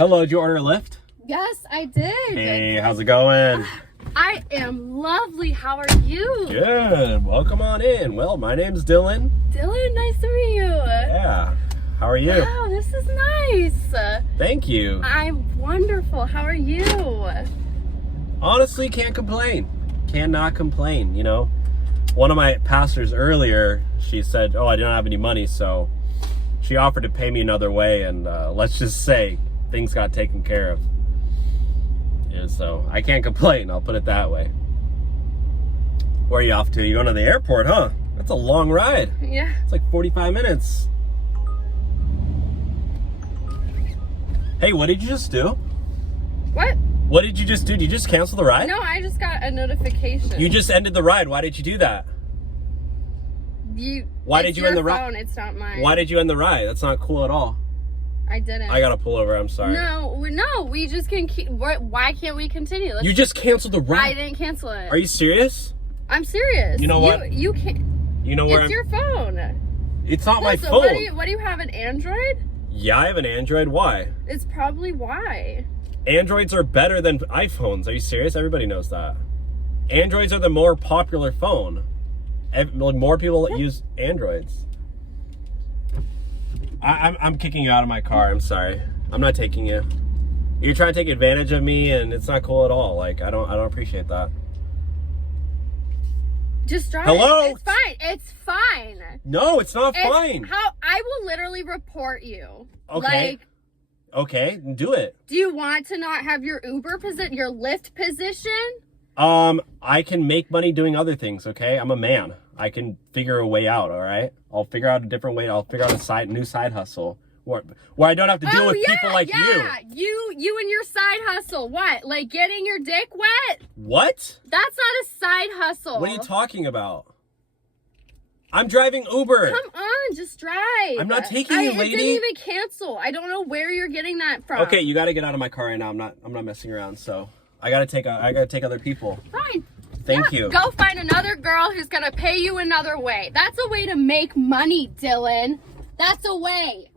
Hello, did you order a Lyft? Yes, I did. Hey, how's it going? I am lovely. How are you? Good. Welcome on in. Well, my name's Dylan. Dylan, nice to meet you. Yeah. How are you? Wow, this is nice. Thank you. I'm wonderful. How are you? Honestly, can't complain. Cannot complain, you know. One of my pastors earlier, she said, oh, I don't have any money, so she offered to pay me another way, and let's just say things got taken care of. And so I can't complain, I'll put it that way. Where are you off to? You going to the airport, huh? That's a long ride. Yeah. It's like 45 minutes. Hey, what did you just do? What? What did you just do? Did you just cancel the ride? No, I just got a notification. You just ended the ride. Why did you do that? Why did you end the ride? It's not mine. Why did you end the ride? That's not cool at all. I didn't. I gotta pull over. I'm sorry. No, we just can keep. Why can't we continue? You just canceled the ride. I didn't cancel it. Are you serious? I'm serious. You know what? You can't. You know where? It's your phone. It's not my phone. What do you have? An Android? Yeah, I have an Android. Why? It's probably why. Androids are better than iPhones. Are you serious? Everybody knows that. Androids are the more popular phone. More people use Androids. I'm kicking you out of my car. I'm sorry. I'm not taking you. You're trying to take advantage of me, and it's not cool at all. Like I don't appreciate that. Just drive. Hello? It's fine. It's fine. No, it's not fine. How I will literally report you. Okay. Like, okay, do it. do you want to not have your Uber position, your Lyft position? I can make money doing other things, okay? I'm a man. I can figure a way out, all right? I'll figure out a different way. I'll figure out a new side hustle where I don't have to deal with people like you. You and your side hustle. What? Like getting your dick wet? What? That's not a side hustle. What are you talking about? I'm driving Uber. Come on, just drive. I'm not taking you, lady. It didn't even cancel. I don't know where you're getting that from. Okay, you got to get out of my car right now. I'm not messing around. So I gotta take other people. Fine. Thank you. Go find another girl who's gonna pay you another way. That's a way to make money, Dylan. That's a way.